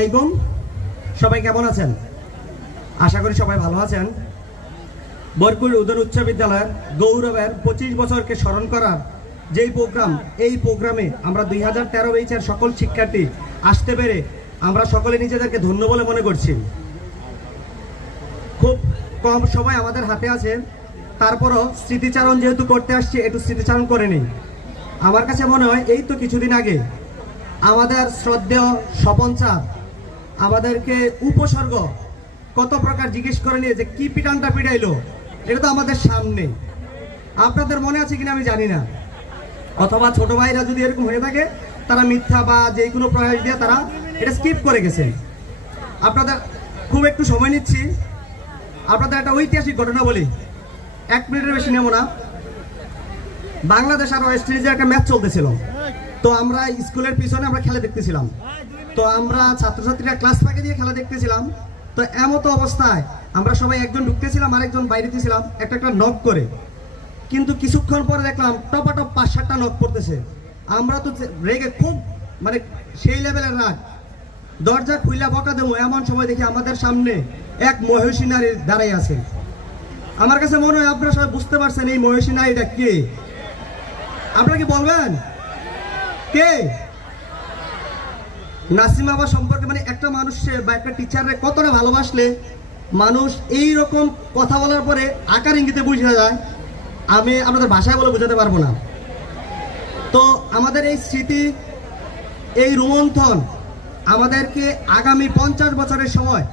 আলাইকুম, সবাই কেমন আছেন? আশা করি সবাই ভালো আছেন। বরকুল উদর উচ্চ বিদ্যালয়ের গৌরবের 25 বছরকে স্মরণ করার যেই প্রোগ্রাম, এই প্রোগ্রামে আমরা 2013 ব্যাচের সকল শিক্ষার্থী আসতে পেরে আমরা সকলে নিজেদেরকে ধন্য বলে মনে করছি। খুব কম সময় আমাদের হাতে আছে, তারপরও স্মৃতিচারণ যেহেতু করতে আসছি, একটু স্মৃতিচারণ করে নিই। আমার কাছে মনে হয় এই তো কিছুদিন আগে আমাদের শ্রদ্ধেয় স্বপন স্যার আমাদেরকে উপসর্গ কত প্রকার জিজ্ঞেস করে নিয়ে যে কি পিটানটা পিটাইলো, এটা তো আমাদের সামনে। আপনাদের মনে আছে কিনা আমি জানি না, অথবা ছোট ভাইরা যদি এরকম হয়ে থাকে তারা মিথ্যা বা যে কোনো প্রয়াস দিয়ে তারা এটা স্কিপ করে গেছে। আপনাদের খুব একটু সময় নিচ্ছি, আপনাদের একটা ঐতিহাসিক ঘটনা বলি, 1 মিনিটের বেশি নেব না। বাংলাদেশ আর ওয়েস্ট ইন্ডিজের একটা ম্যাচ চলতেছিল, তো আমরা স্কুলের পিছনে আমরা খেলা দেখতেছিলাম। তো আমরা ছাত্রছাত্রীরা ক্লাস ফাঁকে দিয়ে খেলা দেখতেছিলাম। তো এমতো অবস্থায় আমরা সবাই একজন ঢুকতেছিলাম, আরেকজন বাইরেতে ছিলাম, একটা নক করে। কিন্তু কিছুক্ষণ পরে দেখলাম টপাটপ 5-7টা নক পড়তেছে। আমরা তো রেগে খুব মানে সেই লেভেলের রাগ, দরজা খুইলা বকা দেবো এমন সময় দেখি আমাদের সামনে এক মহিষী নারী দাঁড়াই আছে। আমার কাছে মনে হয় আপনারা সবাই বুঝতে পারছেন এই মহিষী নারীটা কে। আপনারা কি বলবেন কে? নাসিমা আপা সম্পর্কে মানে একটা মানুষ বা একটা টিচারে কতটা ভালোবাসলে মানুষ এই রকম কথা বলার পরে আকার ইঙ্গিতে বুঝে যায়, আমি আপনাদের ভাষায় বলে বোঝাতে পারবো না। তো আমাদের এই স্মৃতি, এই রোমন্থন আমাদেরকে আগামী 50 বছরের সময়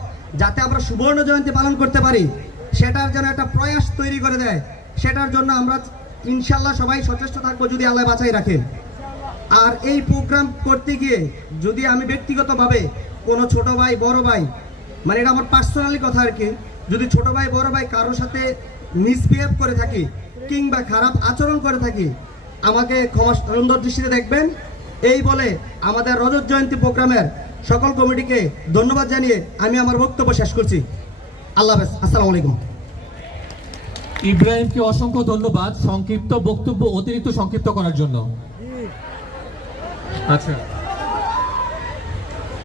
যাতে আমরা সুবর্ণ জয়ন্তী পালন করতে পারি, সেটার জন্য একটা প্রয়াস তৈরি করে দেয়। সেটার জন্য আমরা ইনশাল্লাহ সবাই সচেষ্ট থাকবো যদি আল্লাহ বাঁচাই রাখেন। আর এই প্রোগ্রাম করতে গিয়ে যদি আমি ব্যক্তিগতভাবে কোনো ছোট ভাই বড় ভাই, মানে এটা আমার পার্সোনালি কথা আর কি, যদি ছোট ভাই বড় ভাই কারোর সাথে মিসবিহেভ করে থাকি কিংবা খারাপ আচরণ করে থাকি, আমাকে ক্ষমা সুন্দর দৃষ্টিতে দেখবেন। এই বলে আমাদের রজত জয়ন্তী প্রোগ্রামের সকল কমিটিকে ধন্যবাদ জানিয়ে আমি আমার বক্তব্য শেষ করছি। আল্লাহ হাফেজ, আসসালামু আলাইকুম। ইব্রাহিমকে অসংখ্য ধন্যবাদ সংক্ষিপ্ত বক্তব্য অতিরিক্ত সংক্ষিপ্ত করার জন্য। আচ্ছা।